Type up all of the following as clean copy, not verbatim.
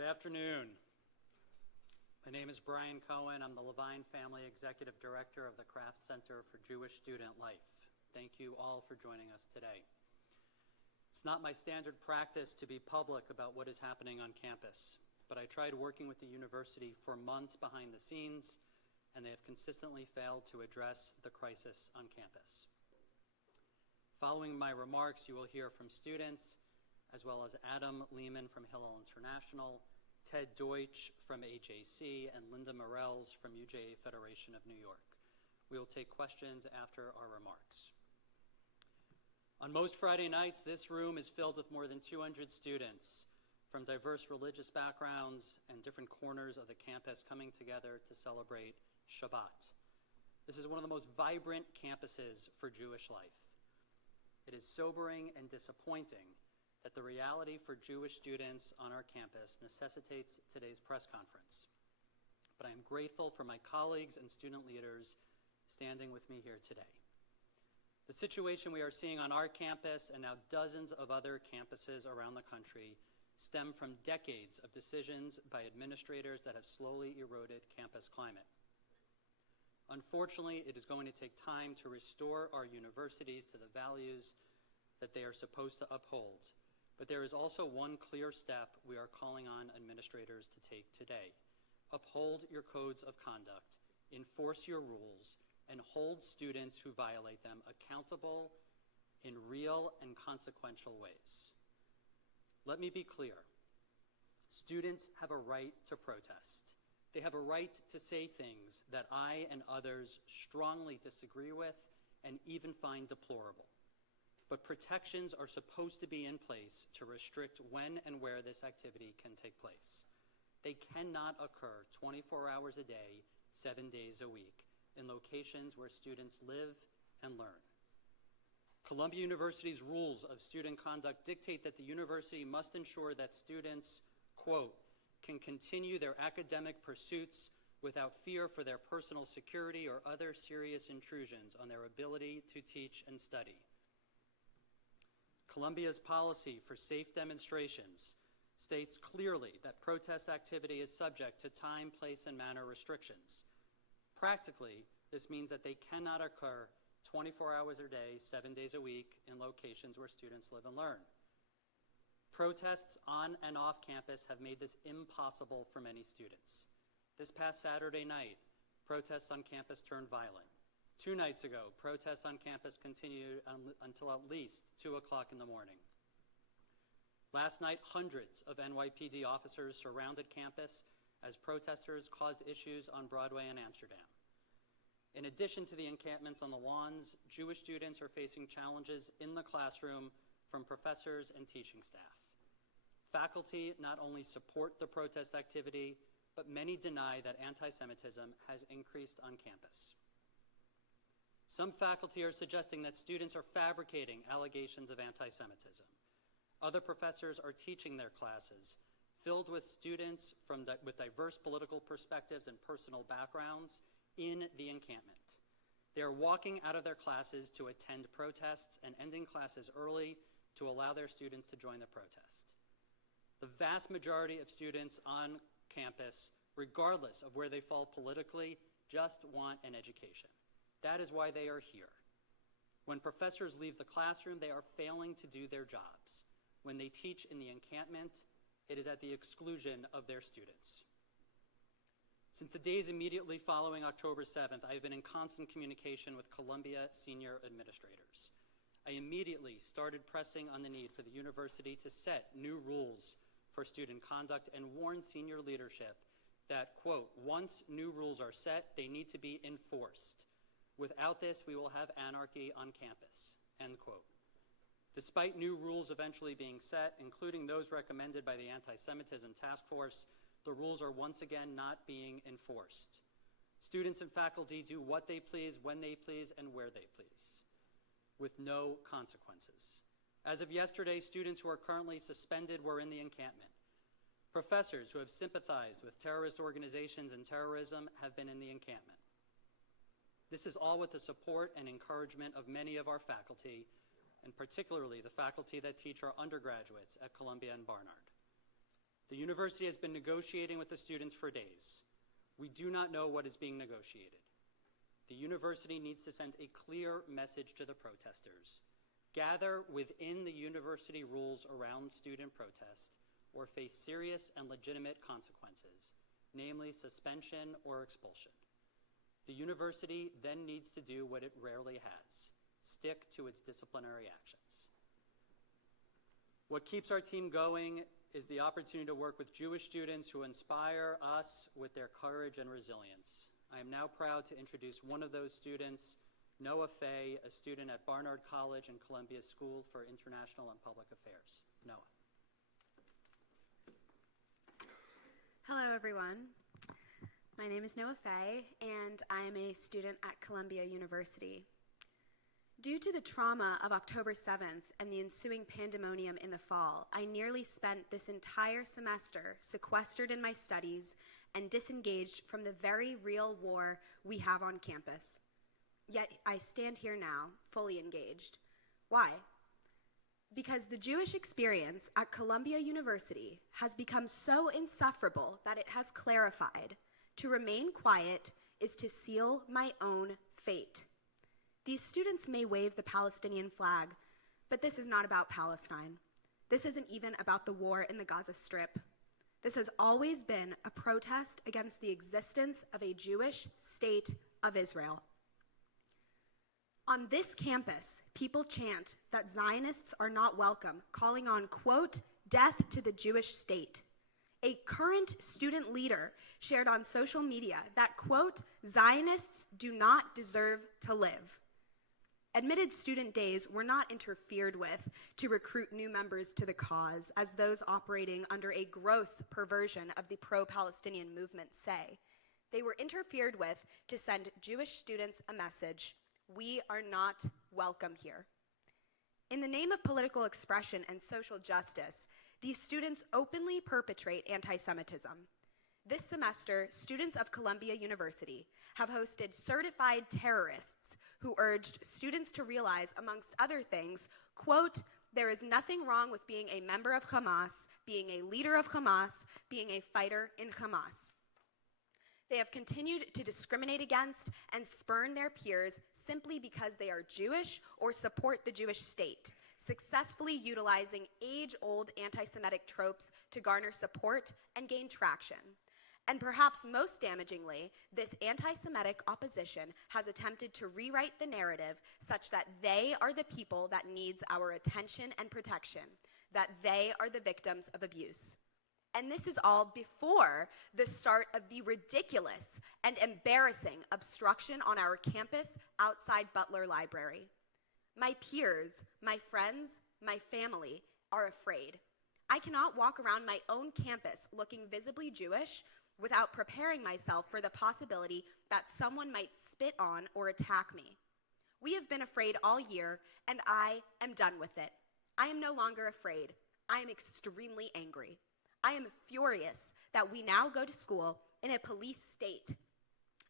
Good afternoon. My name is Brian Cohen. I'm the Levine Family Executive Director of the Kraft Center for Jewish Student Life. Thank you all for joining us today. It's not my standard practice to be public about what is happening on campus, but I tried working with the university for months behind the scenes, and they have consistently failed to address the crisis on campus. Following my remarks, you will hear from students, as well as Adam Lehman from Hillel International, Ted Deutsch from AJC, and Linda Morels from UJA Federation of New York. We will take questions after our remarks. On most Friday nights, this room is filled with more than 200 students from diverse religious backgrounds and different corners of the campus coming together to celebrate Shabbat. This is one of the most vibrant campuses for Jewish life. It is sobering and disappointing that the reality for Jewish students on our campus necessitates today's press conference. But I am grateful for my colleagues and student leaders standing with me here today. The situation we are seeing on our campus and now dozens of other campuses around the country stem from decades of decisions by administrators that have slowly eroded campus climate. Unfortunately, it is going to take time to restore our universities to the values that they are supposed to uphold. But there is also one clear step we are calling on administrators to take today. Uphold your codes of conduct, enforce your rules, and hold students who violate them accountable in real and consequential ways. Let me be clear. Students have a right to protest. They have a right to say things that I and others strongly disagree with and even find deplorable. But protections are supposed to be in place to restrict when and where this activity can take place. They cannot occur 24 hours a day, 7 days a week, in locations where students live and learn. Columbia University's rules of student conduct dictate that the university must ensure that students, quote, can continue their academic pursuits without fear for their personal security or other serious intrusions on their ability to teach and study. Columbia's policy for safe demonstrations states clearly that protest activity is subject to time, place, and manner restrictions. Practically, this means that they cannot occur 24 hours a day, 7 days a week in locations where students live and learn. Protests on and off campus have made this impossible for many students. This past Saturday night, protests on campus turned violent. 2 nights ago, protests on campus continued until at least 2 o'clock in the morning. Last night, hundreds of NYPD officers surrounded campus as protesters caused issues on Broadway in Amsterdam. In addition to the encampments on the lawns, Jewish students are facing challenges in the classroom from professors and teaching staff. Faculty not only support the protest activity, but many deny that anti-Semitism has increased on campus. Some faculty are suggesting that students are fabricating allegations of anti-Semitism. Other professors are teaching their classes filled with students with diverse political perspectives and personal backgrounds in the encampment. They are walking out of their classes to attend protests and ending classes early to allow their students to join the protest. The vast majority of students on campus, regardless of where they fall politically, just want an education. That is why they are here. When professors leave the classroom, they are failing to do their jobs. When they teach in the encampment, it is at the exclusion of their students. Since the days immediately following October 7th, I have been in constant communication with Columbia senior administrators. I immediately started pressing on the need for the university to set new rules for student conduct and warn senior leadership that, quote, once new rules are set, they need to be enforced. Without this, we will have anarchy on campus, end quote. Despite new rules eventually being set, including those recommended by the Anti-Semitism Task Force, the rules are once again not being enforced. Students and faculty do what they please, when they please, and where they please, with no consequences. As of yesterday, students who are currently suspended were in the encampment. Professors who have sympathized with terrorist organizations and terrorism have been in the encampment. This is all with the support and encouragement of many of our faculty, and particularly the faculty that teach our undergraduates at Columbia and Barnard. The university has been negotiating with the students for days. We do not know what is being negotiated. The university needs to send a clear message to the protesters. Gather within the university rules around student protest or face serious and legitimate consequences, namely suspension or expulsion. The university then needs to do what it rarely has: stick to its disciplinary actions. What keeps our team going is the opportunity to work with Jewish students who inspire us with their courage and resilience. I am now proud to introduce one of those students, Noah Fay, a student at Barnard College and Columbia School for International and Public Affairs. Noah. Hello, everyone. My name is Noah Fay, and I am a student at Columbia University. Due to the trauma of October 7th and the ensuing pandemonium in the fall, I nearly spent this entire semester sequestered in my studies and disengaged from the very real war we have on campus. Yet I stand here now, fully engaged. Why? Because the Jewish experience at Columbia University has become so insufferable that it has clarified: to remain quiet is to seal my own fate. These students may wave the Palestinian flag, but this is not about Palestine. This isn't even about the war in the Gaza Strip. This has always been a protest against the existence of a Jewish state of Israel. On this campus, people chant that Zionists are not welcome, calling on, quote, death to the Jewish state. A current student leader shared on social media that, quote, Zionists do not deserve to live. Admitted student days were not interfered with to recruit new members to the cause, as those operating under a gross perversion of the pro-Palestinian movement say. They were interfered with to send Jewish students a message: we are not welcome here. In the name of political expression and social justice, these students openly perpetrate anti-Semitism. This semester, students of Columbia University have hosted certified terrorists who urged students to realize, amongst other things, quote, there is nothing wrong with being a member of Hamas, being a leader of Hamas, being a fighter in Hamas. They have continued to discriminate against and spurn their peers simply because they are Jewish or support the Jewish state, successfully utilizing age-old anti-Semitic tropes to garner support and gain traction. And perhaps most damagingly, this anti-Semitic opposition has attempted to rewrite the narrative such that they are the people that needs our attention and protection, that they are the victims of abuse. And this is all before the start of the ridiculous and embarrassing obstruction on our campus outside Butler Library. My peers, my friends, my family are afraid. I cannot walk around my own campus looking visibly Jewish without preparing myself for the possibility that someone might spit on or attack me. We have been afraid all year, and I am done with it. I am no longer afraid. I am extremely angry. I am furious that we now go to school in a police state.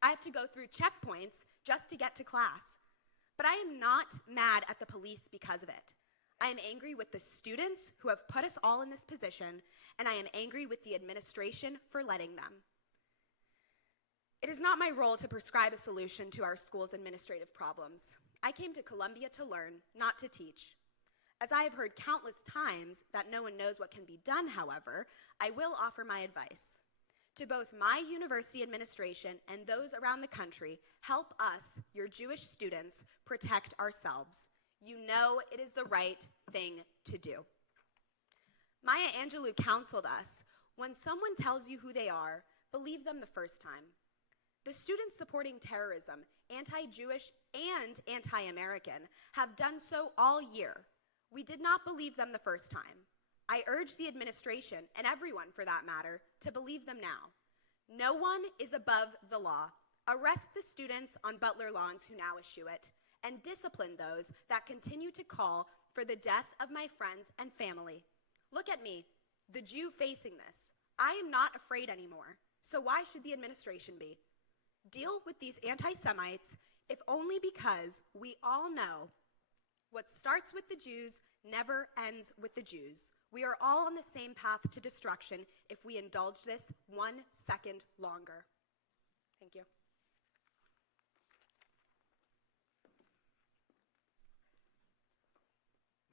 I have to go through checkpoints just to get to class. But I am not mad at the police because of it. I am angry with the students who have put us all in this position, and I am angry with the administration for letting them. It is not my role to prescribe a solution to our school's administrative problems. I came to Columbia to learn, not to teach. As I have heard countless times that no one knows what can be done, however, I will offer my advice. To both my university administration and those around the country, help us, your Jewish students, protect ourselves. You know it is the right thing to do. Maya Angelou counseled us, when someone tells you who they are, believe them the first time. The students supporting terrorism, anti-Jewish and anti-American, have done so all year. We did not believe them the first time. I urge the administration, and everyone for that matter, to believe them now. No one is above the law. Arrest the students on Butler lawns who now eschew it, and discipline those that continue to call for the death of my friends and family. Look at me, the Jew facing this. I am not afraid anymore, so why should the administration be? Deal with these anti-Semites, if only because we all know What starts with the Jews never ends with the Jews. We are all on the same path to destruction if we indulge this 1 second longer. Thank you.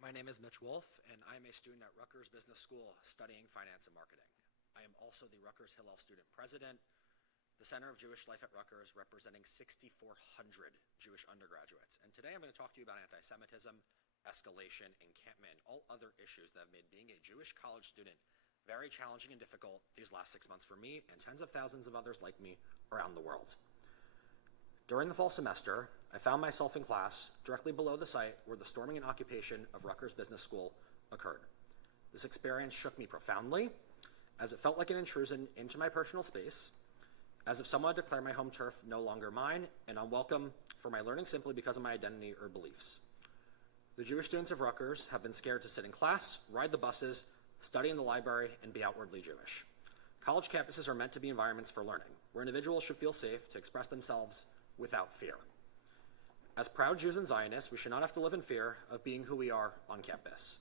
My name is Mitch Wolf, and I am a student at Rutgers Business School studying finance and marketing. I am also the Rutgers Hillel Student President, the Center of Jewish Life at Rutgers, representing 6,400 Jewish undergraduates. And today I'm going to talk to you about anti-Semitism, escalation, encampment, and all other issues that have made being a Jewish college student very challenging and difficult these last 6 months for me and tens of thousands of others like me around the world. During the fall semester, I found myself in class directly below the site where the storming and occupation of Rutgers Business School occurred. This experience shook me profoundly, as it felt like an intrusion into my personal space, as if someone had declared my home turf no longer mine and unwelcome for my learning simply because of my identity or beliefs. The Jewish students of Rutgers have been scared to sit in class, ride the buses, study in the library, and be outwardly Jewish. College campuses are meant to be environments for learning, where individuals should feel safe to express themselves without fear. As proud Jews and Zionists, we should not have to live in fear of being who we are on campus.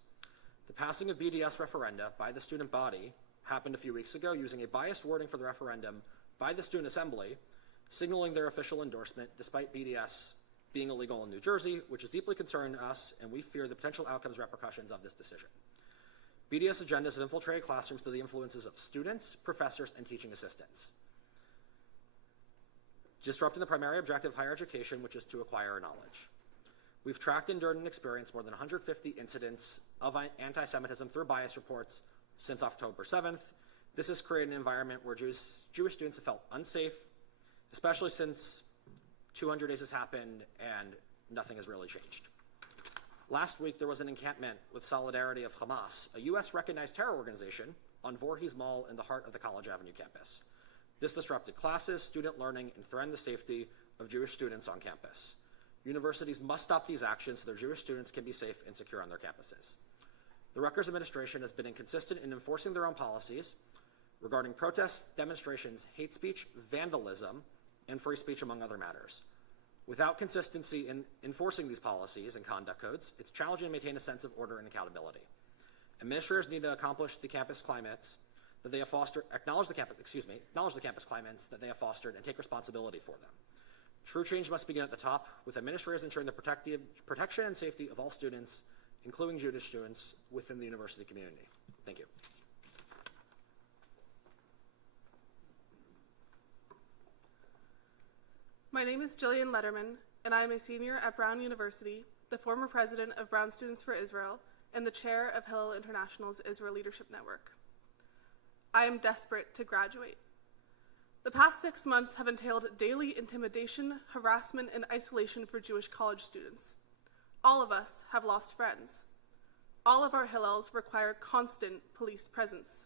The passing of BDS referenda by the student body happened a few weeks ago using a biased wording for the referendum by the Student Assembly, signaling their official endorsement despite BDS being illegal in New Jersey, which is deeply concerning to us, and we fear the potential outcomes and repercussions of this decision. BDS agendas have infiltrated classrooms through the influences of students, professors, and teaching assistants, disrupting the primary objective of higher education, which is to acquire knowledge. We've tracked, endured, and experienced more than 150 incidents of anti-Semitism through bias reports since October 7th. This has created an environment where Jewish students have felt unsafe, especially since 200 days has happened and nothing has really changed. Last week, there was an encampment with solidarity of Hamas, a U.S.-recognized terror organization, on Voorhees Mall in the heart of the College Avenue campus. This disrupted classes, student learning, and threatened the safety of Jewish students on campus. Universities must stop these actions so their Jewish students can be safe and secure on their campuses. The Rutgers administration has been inconsistent in enforcing their own policies regarding protests, demonstrations, hate speech, vandalism, and free speech, among other matters. Without consistency in enforcing these policies and conduct codes, it's challenging to maintain a sense of order and accountability. Administrators need to accomplish the campus climates that they have fostered, acknowledge the campus climates that they have fostered and take responsibility for them. True change must begin at the top, with administrators ensuring the protection and safety of all students, including Jewish students, within the university community. Thank you. My name is Jillian Letterman, and I am a senior at Brown University, the former president of Brown Students for Israel, and the chair of Hillel International's Israel Leadership Network. I am desperate to graduate. The past 6 months have entailed daily intimidation, harassment, and isolation for Jewish college students. All of us have lost friends. All of our Hillels require constant police presence.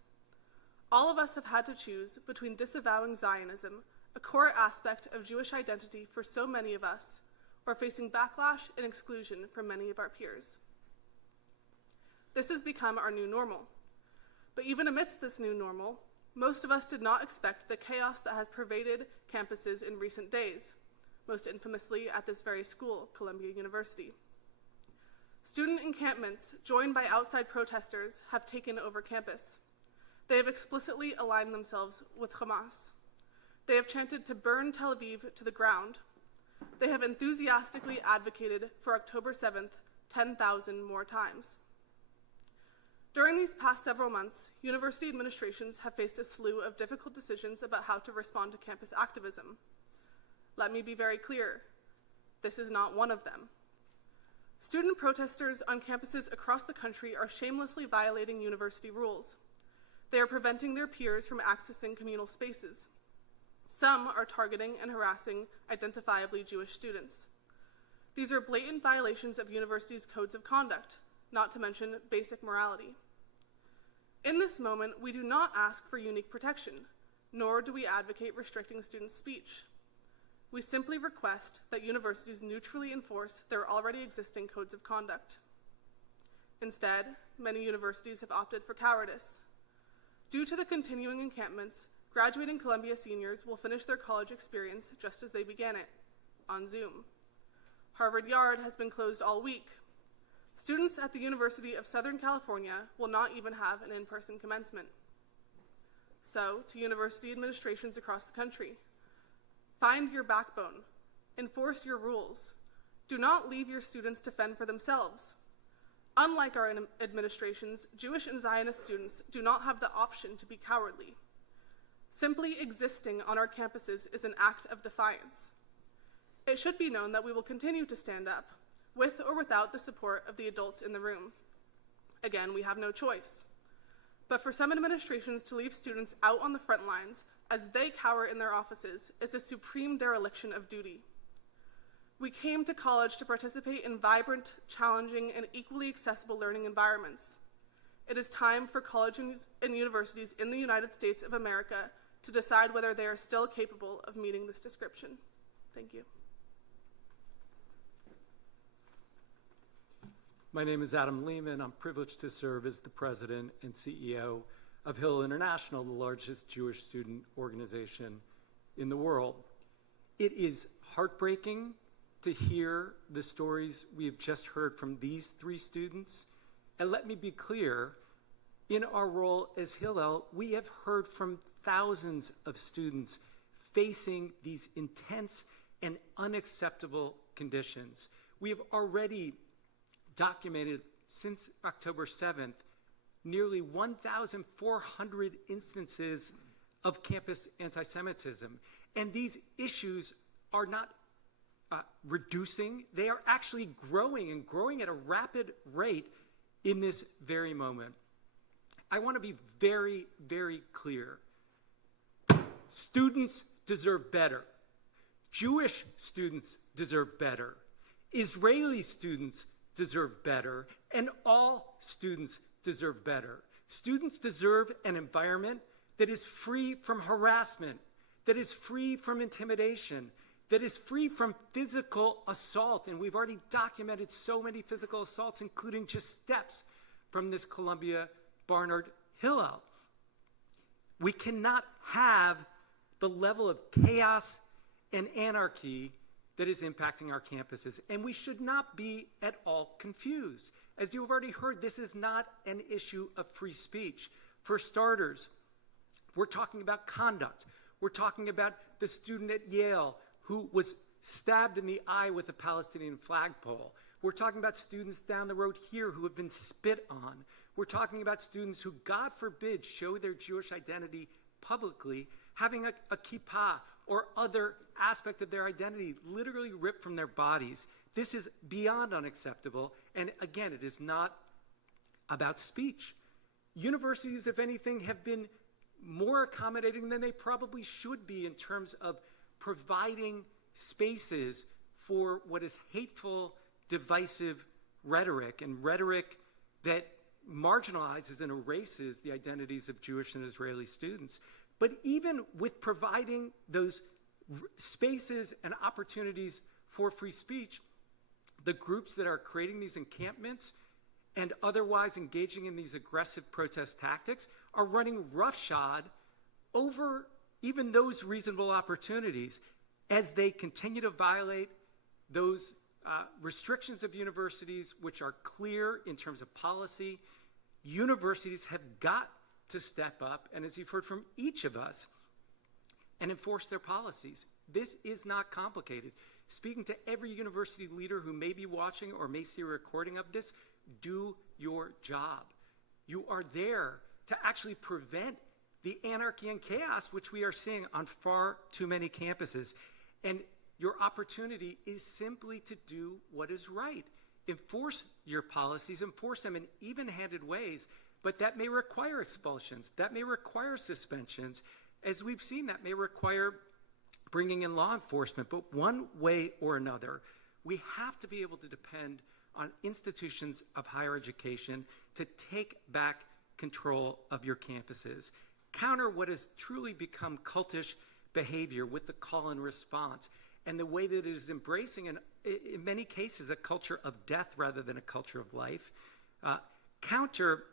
All of us have had to choose between disavowing Zionism, a core aspect of Jewish identity for so many of us, or facing backlash and exclusion from many of our peers. This has become our new normal. But even amidst this new normal, most of us did not expect the chaos that has pervaded campuses in recent days, most infamously at this very school, Columbia University. Student encampments, joined by outside protesters, have taken over campus. They have explicitly aligned themselves with Hamas. They have chanted to burn Tel Aviv to the ground. They have enthusiastically advocated for October 7th 10,000 more times. During these past several months, university administrations have faced a slew of difficult decisions about how to respond to campus activism. Let me be very clear, this is not one of them. Student protesters on campuses across the country are shamelessly violating university rules. They are preventing their peers from accessing communal spaces. Some are targeting and harassing identifiably Jewish students. These are blatant violations of universities' codes of conduct, not to mention basic morality. In this moment, we do not ask for unique protection, nor do we advocate restricting student speech. We simply request that universities neutrally enforce their already existing codes of conduct. Instead, many universities have opted for cowardice. Due to the continuing encampments, graduating Columbia seniors will finish their college experience just as they began it, on Zoom. Harvard Yard has been closed all week. Students at the University of Southern California will not even have an in-person commencement. So, to university administrations across the country, find your backbone, enforce your rules. Do not leave your students to fend for themselves. Unlike our administrations, Jewish and Zionist students do not have the option to be cowardly. Simply existing on our campuses is an act of defiance. It should be known that we will continue to stand up, with or without the support of the adults in the room. Again, we have no choice. But for some administrations to leave students out on the front lines as they cower in their offices is a supreme dereliction of duty. We came to college to participate in vibrant, challenging, and equally accessible learning environments. It is time for colleges and universities in the United States of America to decide whether they are still capable of meeting this description. Thank you. My name is Adam Lehman. I'm privileged to serve as the president and CEO of Hillel International, the largest Jewish student organization in the world. It is heartbreaking to hear the stories we have just heard from these three students. And let me be clear, in our role as Hillel, we have heard from thousands of students facing these intense and unacceptable conditions. We have already documented since October 7th nearly 1,400 instances of campus anti-Semitism. And these issues are not reducing, they are actually growing and growing at a rapid rate in this very moment. I want to be very, very clear. Students deserve better. Jewish students deserve better. Israeli students deserve better. And all students deserve better. Students deserve an environment that is free from harassment, that is free from intimidation, that is free from physical assault. And we've already documented so many physical assaults, including just steps from this Columbia Barnard Hillel. We cannot have the level of chaos and anarchy that is impacting our campuses. And we should not be at all confused. As you have already heard, this is not an issue of free speech. For starters, we're talking about conduct. We're talking about the student at Yale who was stabbed in the eye with a Palestinian flagpole. We're talking about students down the road here who have been spit on. We're talking about students who, God forbid, show their Jewish identity publicly, having a kippah or other aspect of their identity literally ripped from their bodies. This is beyond unacceptable. And again, it is not about speech. Universities, if anything, have been more accommodating than they probably should be in terms of providing spaces for what is hateful, divisive rhetoric, and rhetoric that marginalizes and erases the identities of Jewish and Israeli students. But even with providing those spaces and opportunities for free speech, the groups that are creating these encampments and otherwise engaging in these aggressive protest tactics are running roughshod over even those reasonable opportunities as they continue to violate those restrictions of universities, which are clear in terms of policy. Universities have got to step up, and as you've heard from each of us, and enforce their policies. This is not complicated. Speaking to every university leader who may be watching or may see a recording of this, do your job. You are there to actually prevent the anarchy and chaos which we are seeing on far too many campuses. And your opportunity is simply to do what is right. Enforce your policies, enforce them in even-handed ways, but that may require expulsions, that may require suspensions. As we've seen, that may require bringing in law enforcement, but one way or another, we have to be able to depend on institutions of higher education to take back control of your campuses. Counter what has truly become cultish behavior with the call and response, and the way that it is embracing, in many cases, a culture of death rather than a culture of life. Counter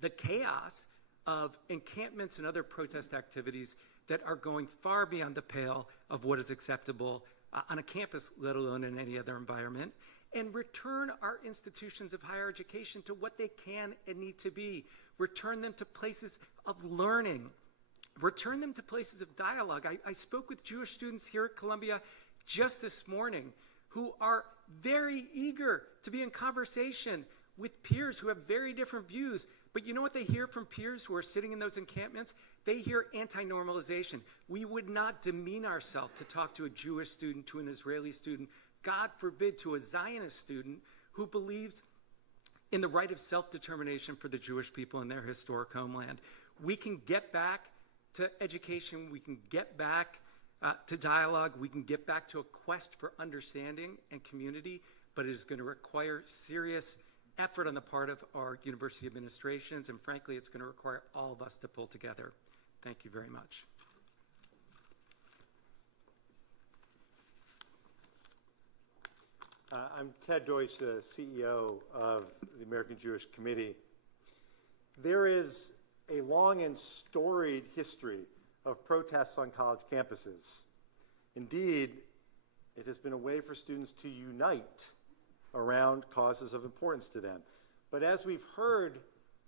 the chaos of encampments and other protest activities that are going far beyond the pale of what is acceptable on a campus, let alone in any other environment. and return our institutions of higher education to what they can and need to be. Return them to places of learning. Return them to places of dialogue. I spoke with Jewish students here at Columbia just this morning who are very eager to be in conversation with peers who have very different views. But you know what they hear from peers who are sitting in those encampments? They hear anti-normalization. We would not demean ourselves to talk to a Jewish student, to an Israeli student, God forbid, to a Zionist student who believes in the right of self-determination for the Jewish people in their historic homeland. We can get back to education. We can get back to dialogue. We can get back to a quest for understanding and community, but it is going to require serious effort on the part of our university administrations, and frankly, it's going to require all of us to pull together. Thank you very much. I'm Ted Deutsch, the CEO of the American Jewish Committee. There is a long and storied history of protests on college campuses. Indeed, it has been a way for students to unite around causes of importance to them. But as we've heard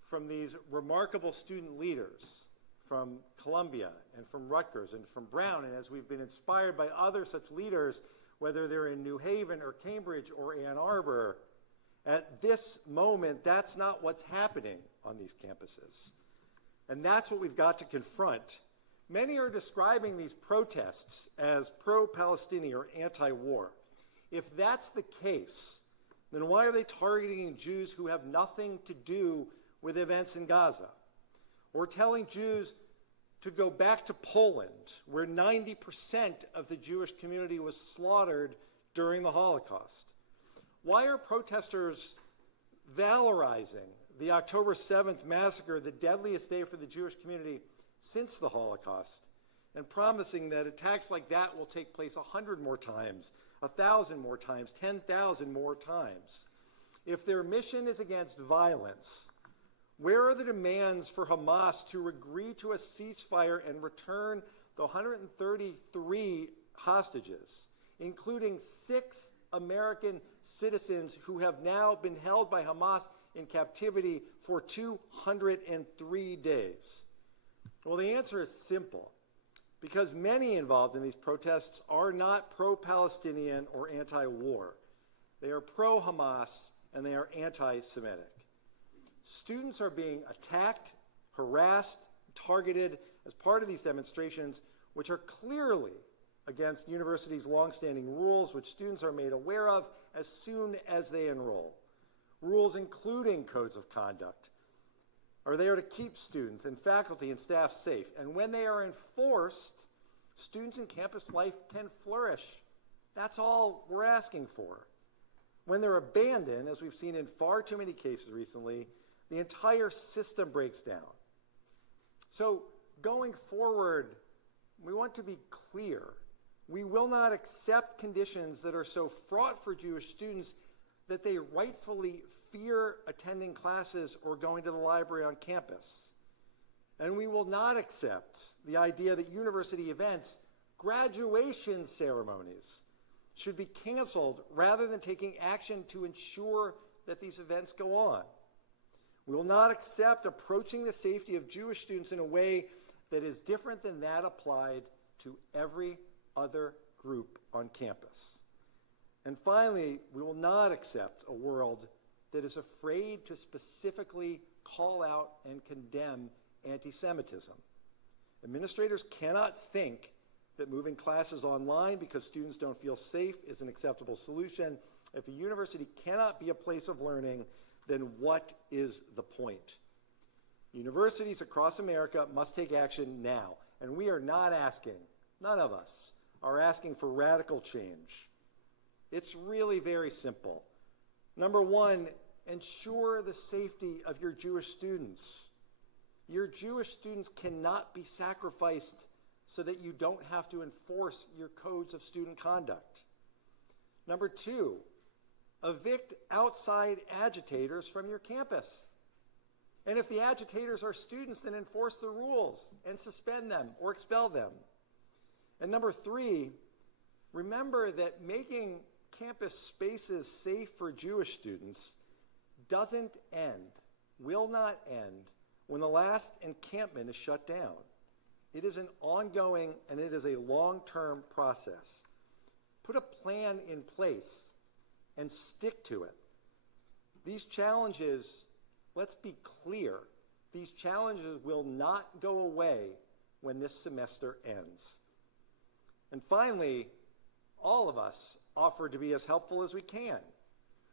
from these remarkable student leaders from Columbia and from Rutgers and from Brown, and as we've been inspired by other such leaders, whether they're in New Haven or Cambridge or Ann Arbor, at this moment, that's not what's happening on these campuses. And that's what we've got to confront. Many are describing these protests as pro-Palestinian or anti-war. If that's the case, then why are they targeting Jews who have nothing to do with events in Gaza? Or telling Jews to go back to Poland, where 90% of the Jewish community was slaughtered during the Holocaust? Why are protesters valorizing the October 7th massacre, the deadliest day for the Jewish community since the Holocaust, and promising that attacks like that will take place 100 more times, 1,000 more times, 10,000 more times? If their mission is against violence, where are the demands for Hamas to agree to a ceasefire and return the 133 hostages, including 6 American citizens who have now been held by Hamas in captivity for 203 days? Well, the answer is simple. Because many involved in these protests are not pro-Palestinian or anti-war. They are pro-Hamas and they are anti-Semitic. Students are being attacked, harassed, targeted as part of these demonstrations, which are clearly against universities' longstanding rules, which students are made aware of as soon as they enroll. Rules including codes of conduct are there to keep students and faculty and staff safe. And when they are enforced, students and campus life can flourish. That's all we're asking for. When they're abandoned, as we've seen in far too many cases recently, the entire system breaks down. So going forward, we want to be clear. We will not accept conditions that are so fraught for Jewish students that they rightfully fear attending classes or going to the library on campus. And we will not accept the idea that university events, graduation ceremonies, should be canceled rather than taking action to ensure that these events go on. We will not accept approaching the safety of Jewish students in a way that is different than that applied to every other group on campus. And finally, we will not accept a world that is afraid to specifically call out and condemn anti-Semitism. Administrators cannot think that moving classes online because students don't feel safe is an acceptable solution. If a university cannot be a place of learning, then what is the point? Universities across America must take action now, and we are not asking, none of us are asking for radical change. It's really very simple. Number one, ensure the safety of your Jewish students. Your Jewish students cannot be sacrificed so that you don't have to enforce your codes of student conduct. Number two, evict outside agitators from your campus. And if the agitators are students, then enforce the rules and suspend them or expel them. And number three, remember that making campus spaces safe for Jewish students doesn't end, will not end, when the last encampment is shut down. It is an ongoing and it is a long-term process. Put a plan in place and stick to it. These challenges, let's be clear, these challenges will not go away when this semester ends. And finally, all of us offer to be as helpful as we can.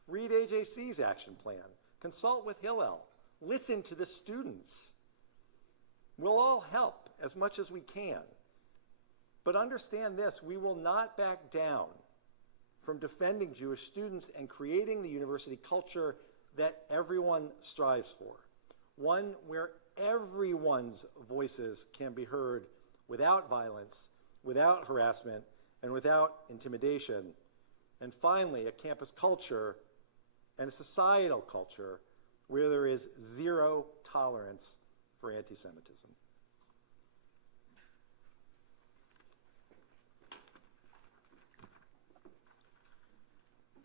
Read AJC's action plan, consult with Hillel, listen to the students. We'll all help as much as we can. But understand this, we will not back down from defending Jewish students and creating the university culture that everyone strives for. One where everyone's voices can be heard without violence, without harassment, and without intimidation. And finally, a campus culture and a societal culture where there is zero tolerance for anti-Semitism.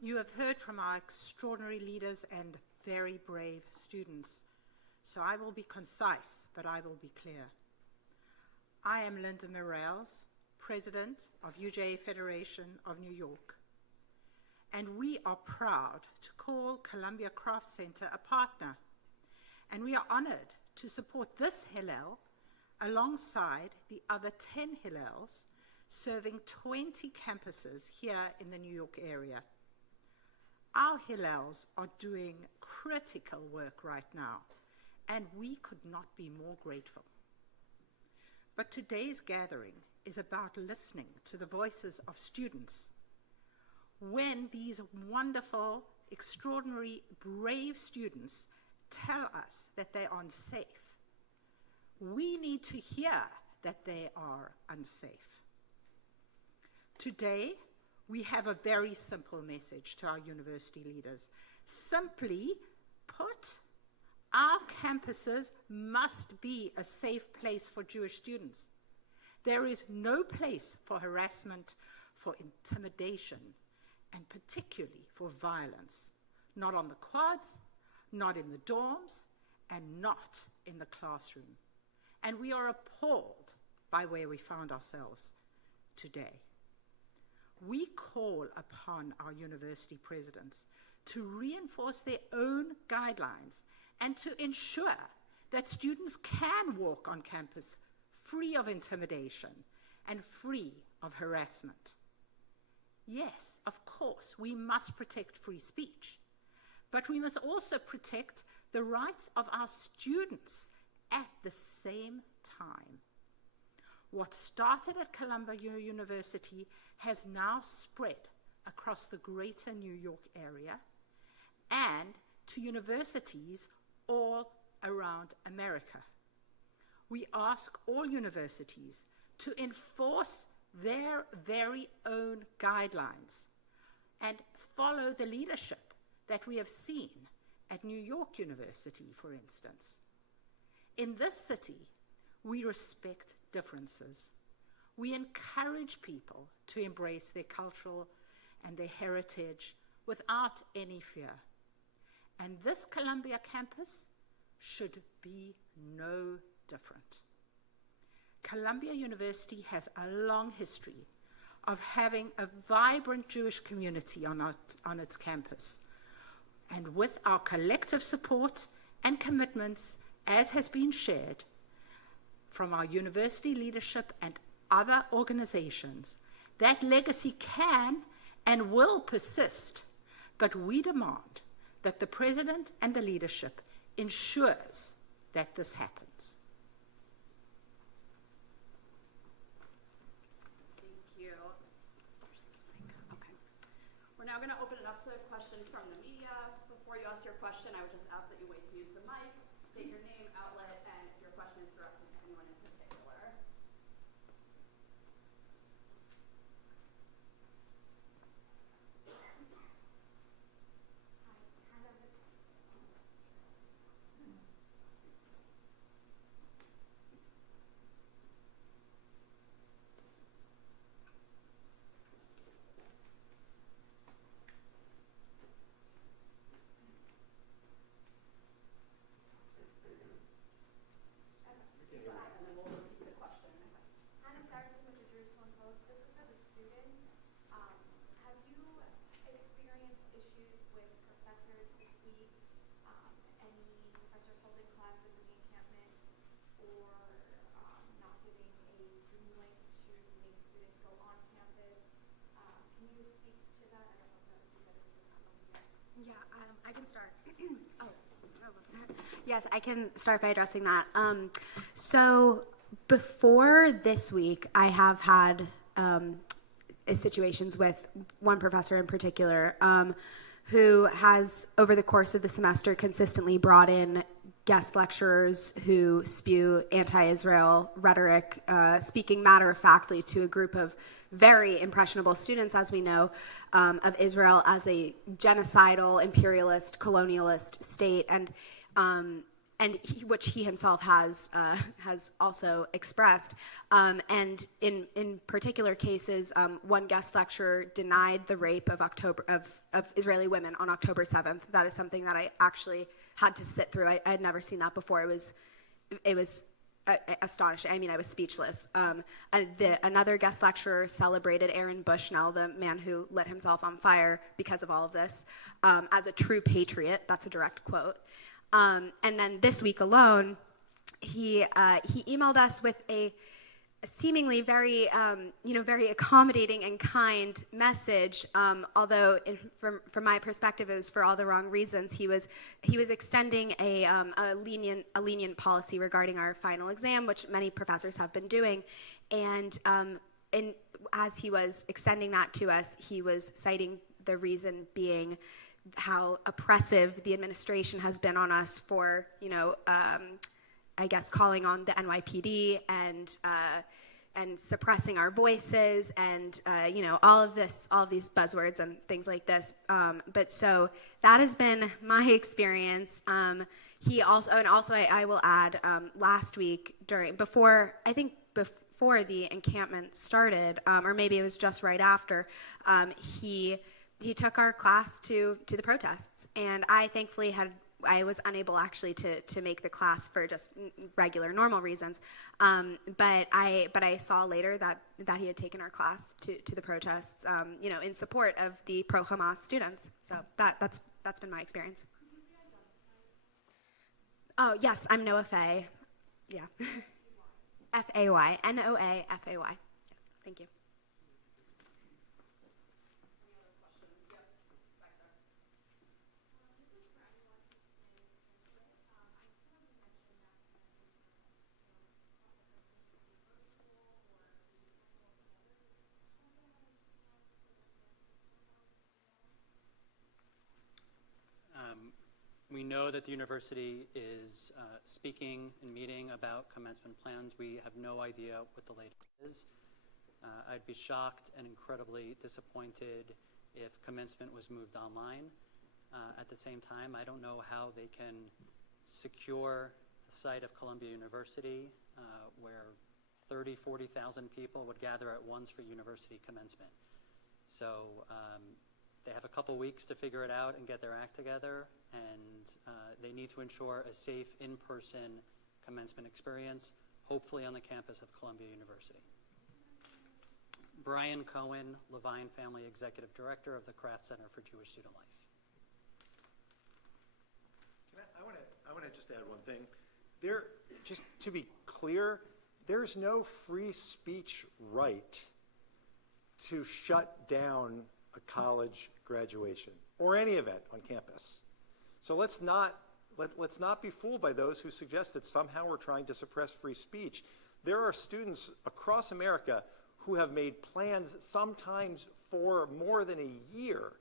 You have heard from our extraordinary leaders and very brave students, so I will be concise, but I will be clear. I am Linda Morales, President of UJA Federation of New York, and we are proud to call Columbia Craft Center a partner, and we are honored to support this Hillel alongside the other 10 Hillels serving 20 campuses here in the New York area. Our Hillels are doing critical work right now, and we could not be more grateful. But today's gathering is about listening to the voices of students. When these wonderful, extraordinary, brave students tell us that they are unsafe, we need to hear that they are unsafe. Today, we have a very simple message to our university leaders. Simply put, our campuses must be a safe place for Jewish students. There is no place for harassment, for intimidation, and particularly for violence. Not on the quads, not in the dorms, and not in the classroom. And we are appalled by where we found ourselves today. We call upon our university presidents to reinforce their own guidelines and to ensure that students can walk on campus free of intimidation and free of harassment. Yes, of course, we must protect free speech, but we must also protect the rights of our students at the same time. What started at Columbia University has now spread across the greater New York area and to universities all around America. We ask all universities to enforce their very own guidelines and follow the leadership that we have seen at New York University, for instance. In this city, we respect differences. We encourage people to embrace their cultural and their heritage without any fear. And this Columbia campus should be no different. Columbia University has a long history of having a vibrant Jewish community on its campus. And with our collective support and commitments, as has been shared from our university leadership and other organizations, that legacy can and will persist, but we demand that the president and the leadership ensures that this happens. Thank you. Okay. We're now going to open it up to questions from the media. Before you ask your question, I would just ask that you wait to use the mic, state your name, outlet, and if your question is directed to anyone in particular. students. Have you experienced issues with professors this week? Any professors holding classes in the encampment or not giving a Zoom link to make students go on campus? Can you speak to that? I don't know if that would be better for Columbia. Yeah, I can start. Yes, I can start by addressing that. So before this week, I have had situations with one professor in particular who has, over the course of the semester, consistently brought in guest lecturers who spew anti-Israel rhetoric, speaking matter-of-factly to a group of very impressionable students, as we know, of Israel as a genocidal, imperialist, colonialist state, and which he himself has also expressed. And in particular cases, one guest lecturer denied the rape of Israeli women on October 7th. That is something that I actually had to sit through. I had never seen that before. It was astonishing. I mean, I was speechless. Another guest lecturer celebrated Aaron Bushnell, the man who lit himself on fire because of all of this, as a true patriot. That's a direct quote. And then this week alone, he emailed us with a seemingly very very accommodating and kind message. Although from my perspective, it was for all the wrong reasons. He was extending a lenient policy regarding our final exam, which many professors have been doing, and as he was extending that to us, he was citing the reason being how oppressive the administration has been on us for, I guess, calling on the NYPD and suppressing our voices and, all of these buzzwords and things like this. But so that has been my experience. I will add, last week before the encampment started, or maybe it was just right after, he took our class to the protests, and I was unable actually to make the class for just regular normal reasons, but I saw later that he had taken our class to the protests, in support of the pro-Hamas students. So that's been my experience. Oh yes, I'm Noah Fay. Yeah, F-A-Y, Noa-F-A-Y. Yeah, thank you. We know that the university is speaking and meeting about commencement plans. We have no idea what the latest is. I'd be shocked and incredibly disappointed if commencement was moved online. At the same time, I don't know how they can secure the site of Columbia University where 30,000, 40,000 people would gather at once for university commencement. So they have a couple weeks to figure it out and get their act together, and they need to ensure a safe in-person commencement experience, hopefully on the campus of Columbia University. Brian Cohen, Levine Family Executive Director of the Kraft Center for Jewish Student Life. I want to just add one thing. Just to be clear, there's no free speech right to shut down a college graduation or any event on campus. So let's not be fooled by those who suggest that somehow we're trying to suppress free speech. There are students across America who have made plans, sometimes for more than a year,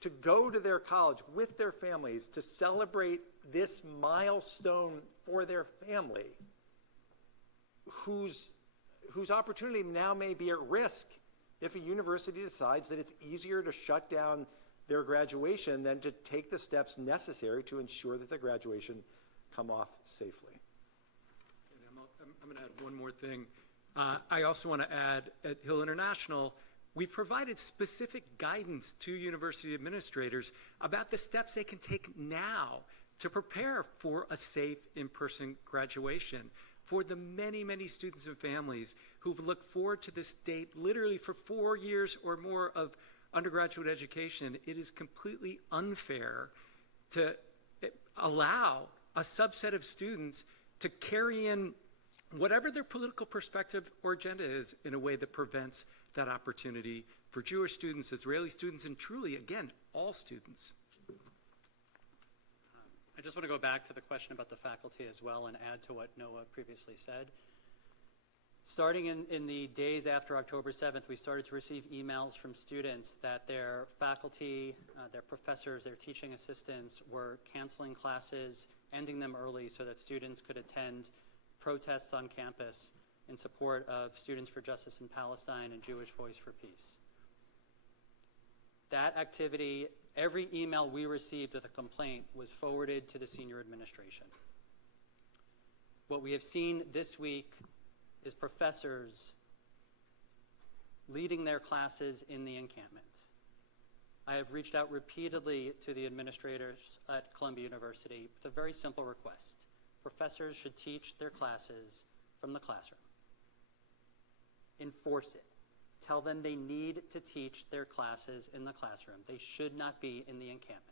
to go to their college with their families to celebrate this milestone for their family, whose opportunity now may be at risk if a university decides that it's easier to shut down their graduation than to take the steps necessary to ensure that the graduation come off safely. I'm going to add one more thing. I also want to add, at Hill International, we've provided specific guidance to university administrators about the steps they can take now to prepare for a safe in-person graduation. for the many, many students and families who've looked forward to this date literally for 4 years or more of undergraduate education. It is completely unfair to allow a subset of students to carry in whatever their political perspective or agenda is in a way that prevents that opportunity for Jewish students, Israeli students, and truly, again, all students. I just want to go back to the question about the faculty as well and add to what Noah previously said. Starting in the days after October 7th, we started to receive emails from students that their faculty, their professors, their teaching assistants were canceling classes, ending them early so that students could attend protests on campus in support of Students for Justice in Palestine and Jewish Voice for Peace. That activity, every email we received with a complaint was forwarded to the senior administration. What we have seen this week is professors leading their classes in the encampment. I have reached out repeatedly to the administrators at Columbia University with a very simple request. Professors should teach their classes from the classroom. Enforce it. Tell them they need to teach their classes in the classroom. They should not be in the encampment.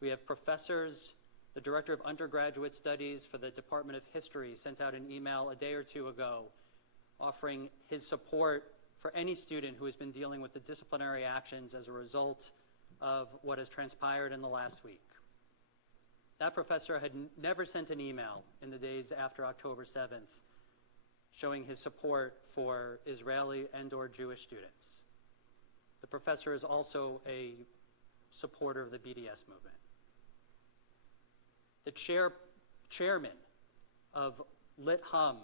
We have professors. The director of undergraduate studies for the Department of History sent out an email a day or two ago offering his support for any student who has been dealing with the disciplinary actions as a result of what has transpired in the last week. That professor had never sent an email in the days after October 7th showing his support for Israeli and/or Jewish students. The professor is also a supporter of the BDS movement. The chairman of Lit Hum,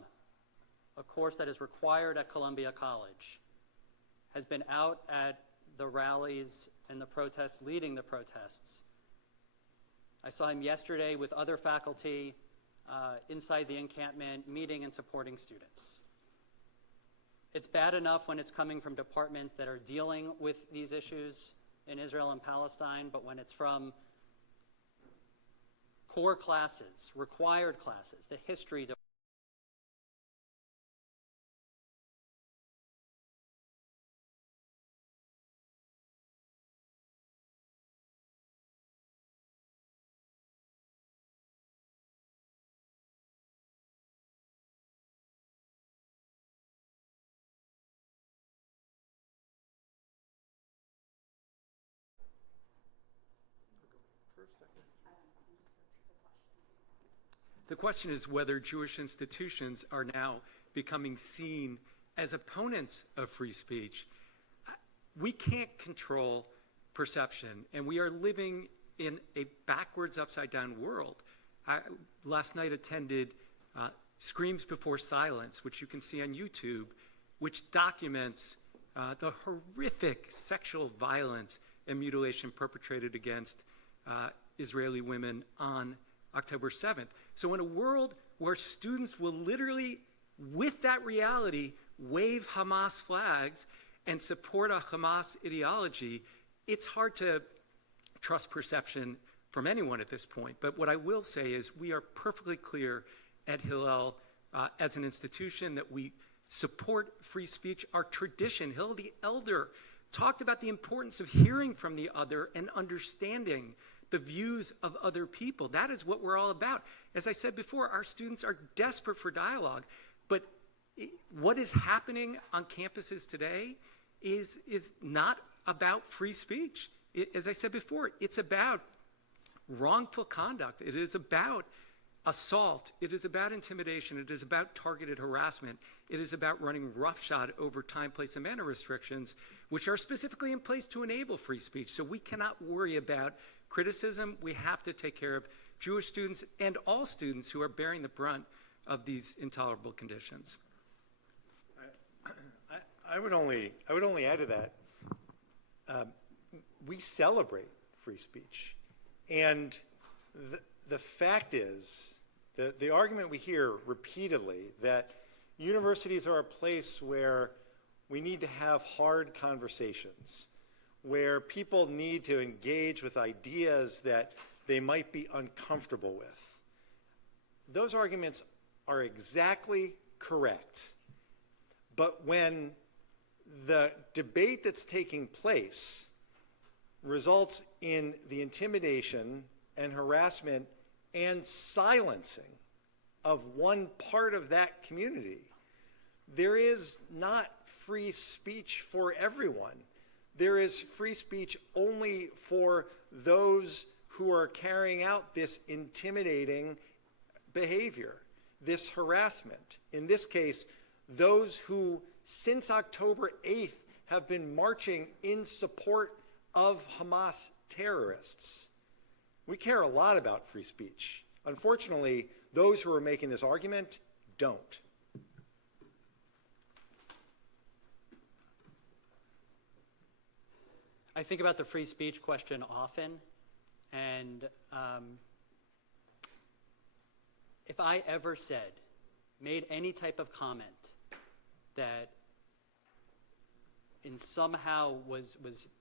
a course that is required at Columbia College, has been out at the rallies and the protests, leading the protests. I saw him yesterday with other faculty inside the encampment, meeting and supporting students. It's bad enough when it's coming from departments that are dealing with these issues in Israel and Palestine, but when it's from core classes, required classes, the history department, the question is whether Jewish institutions are now becoming seen as opponents of free speech. We can't control perception, and we are living in a backwards, upside-down world. I last night attended Screams Before Silence, which you can see on YouTube, which documents the horrific sexual violence and mutilation perpetrated against Israeli women on October 7th. So in a world where students will literally, with that reality, wave Hamas flags and support a Hamas ideology, it's hard to trust perception from anyone at this point. But what I will say is we are perfectly clear at Hillel as an institution that we support free speech. Our tradition, Hillel the Elder, talked about the importance of hearing from the other and understanding the views of other people. That is what we're all about. As I said before, our students are desperate for dialogue, but what is happening on campuses today is not about free speech. As I said before, it's about wrongful conduct. It is about assault. It is about intimidation. It is about targeted harassment. It is about running roughshod over time, place, and manner restrictions, which are specifically in place to enable free speech. So we cannot worry about criticism. We have to take care of Jewish students and all students who are bearing the brunt of these intolerable conditions. I would only add to that. We celebrate free speech, and the fact is, the argument we hear repeatedly that universities are a place where we need to have hard conversations, where people need to engage with ideas that they might be uncomfortable with. Those arguments are exactly correct. But when the debate that's taking place results in the intimidation and harassment and silencing of one part of that community, there is not free speech for everyone. There is free speech only for those who are carrying out this intimidating behavior, this harassment. In this case, those who, since October 8th, have been marching in support of Hamas terrorists. We care a lot about free speech. Unfortunately, those who are making this argument don't. I think about the free speech question often, and if I ever made any type of comment that somehow was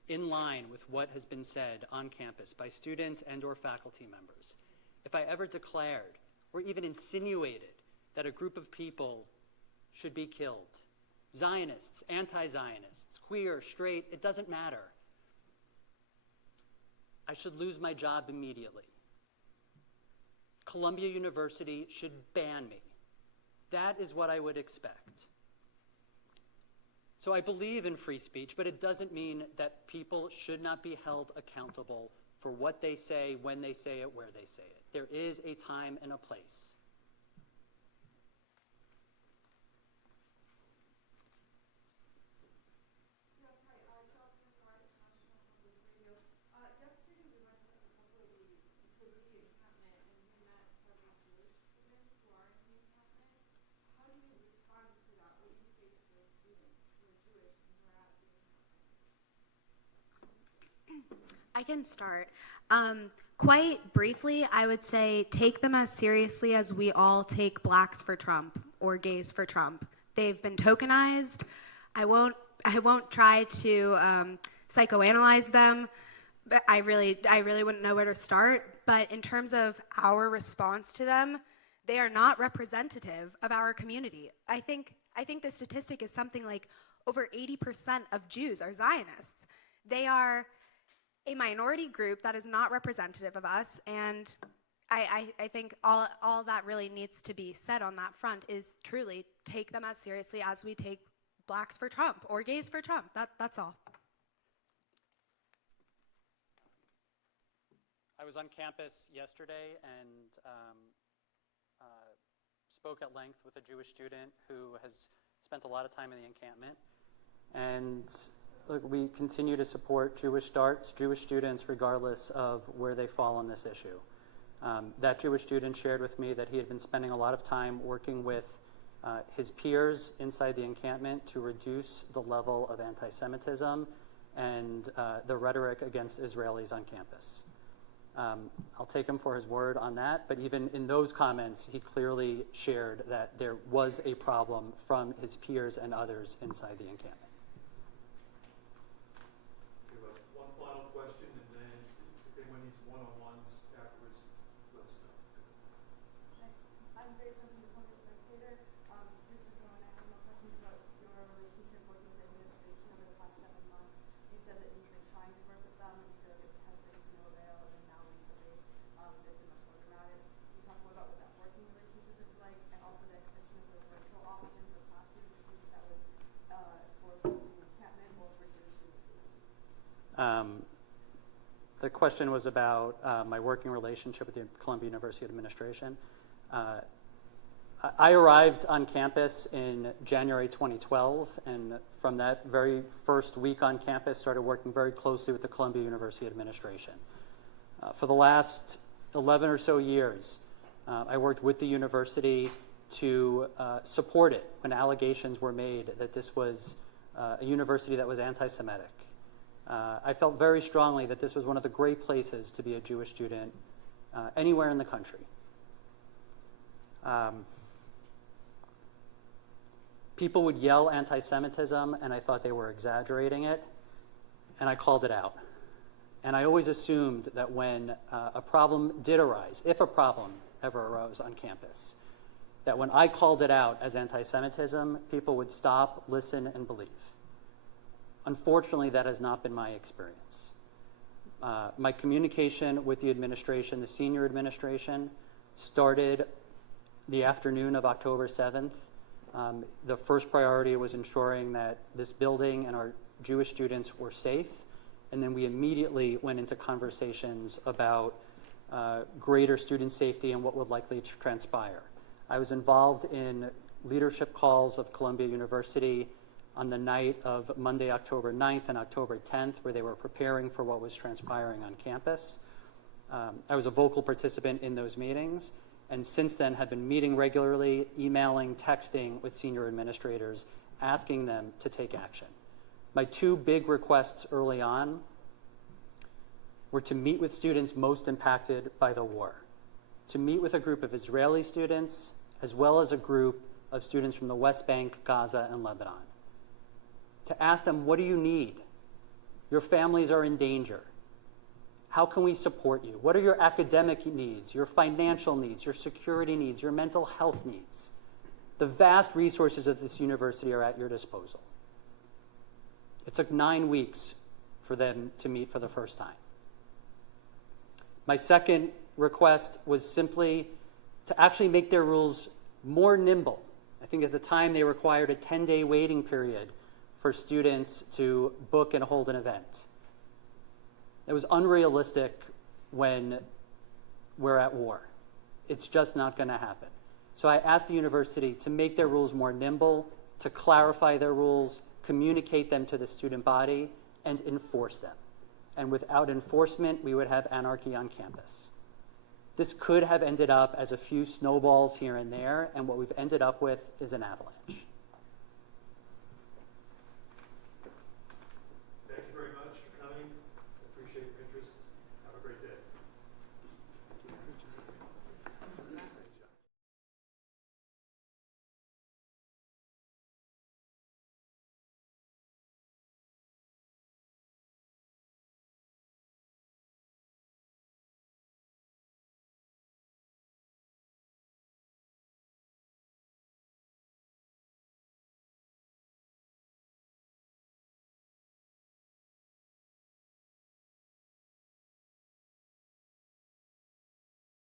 in line with what has been said on campus by students and or faculty members, if I ever declared or even insinuated that a group of people should be killed, Zionists, anti-Zionists, queer, straight, it doesn't matter, I should lose my job immediately. Columbia University should ban me. That is what I would expect. So I believe in free speech, but it doesn't mean that people should not be held accountable for what they say, when they say it, where they say it. There is a time and a place. I can start. Quite briefly, I would say take them as seriously as we all take blacks for Trump or gays for Trump. They've been tokenized. I won't try to psychoanalyze them. But I really wouldn't know where to start. But in terms of our response to them, they are not representative of our community. I think the statistic is something like over 80% of Jews are Zionists. They are a minority group that is not representative of us, and I think all that really needs to be said on that front is truly take them as seriously as we take blacks for Trump or gays for Trump. That's all. I was on campus yesterday and spoke at length with a Jewish student who has spent a lot of time in the encampment. And look, we continue to support Jewish students regardless of where they fall on this issue. That Jewish student shared with me that he had been spending a lot of time working with his peers inside the encampment to reduce the level of anti-Semitism and the rhetoric against Israelis on campus. I'll take him for his word on that, but even in those comments, he clearly shared that there was a problem from his peers and others inside the encampment. One final question, and then if anyone needs one-on-ones afterwards, let us know. I'm based on the Confronting spectator. Mr. Cohen, I have no questions about your relationship working with the administration over the past 7 months. You said that you've been trying to work with them and you feel like it has been to no avail, and then now recently there's been much more dramatic. Can you talk more about what that working relationship is like, and also the extension of the virtual option for classes, if you think that was for students in the encampment or for Jewish students? The question was about my working relationship with the Columbia University administration. I arrived on campus in January 2012, and from that very first week on campus, started working very closely with the Columbia University administration. For the last 11 or so years, I worked with the university to support it when allegations were made that this was a university that was anti-Semitic. I felt very strongly that this was one of the great places to be a Jewish student anywhere in the country. People would yell anti-Semitism, and I thought they were exaggerating it, and I called it out. And I always assumed that when a problem did arise, if a problem ever arose on campus, that when I called it out as anti-Semitism, people would stop, listen, and believe. Unfortunately, that has not been my experience. My communication with the administration, the senior administration, started the afternoon of October 7th. The first priority was ensuring that this building and our Jewish students were safe, and then we immediately went into conversations about greater student safety and what would likely transpire. I was involved in leadership calls of Columbia University on the night of Monday, October 9th and October 10th, where they were preparing for what was transpiring on campus. I was a vocal participant in those meetings, and since then have been meeting regularly, emailing, texting with senior administrators, asking them to take action. My two big requests early on were to meet with students most impacted by the war, to meet with a group of Israeli students, as well as a group of students from the West Bank, Gaza, and Lebanon, to ask them, what do you need? Your families are in danger. How can we support you? What are your academic needs, your financial needs, your security needs, your mental health needs? The vast resources of this university are at your disposal. It took 9 weeks for them to meet for the first time. My second request was simply to actually make their rules more nimble. I think at the time they required a 10-day waiting period for students to book and hold an event. It was unrealistic when we're at war. It's just not going to happen. So I asked the university to make their rules more nimble, to clarify their rules, communicate them to the student body, and enforce them. And without enforcement, we would have anarchy on campus. This could have ended up as a few snowballs here and there, and what we've ended up with is an avalanche.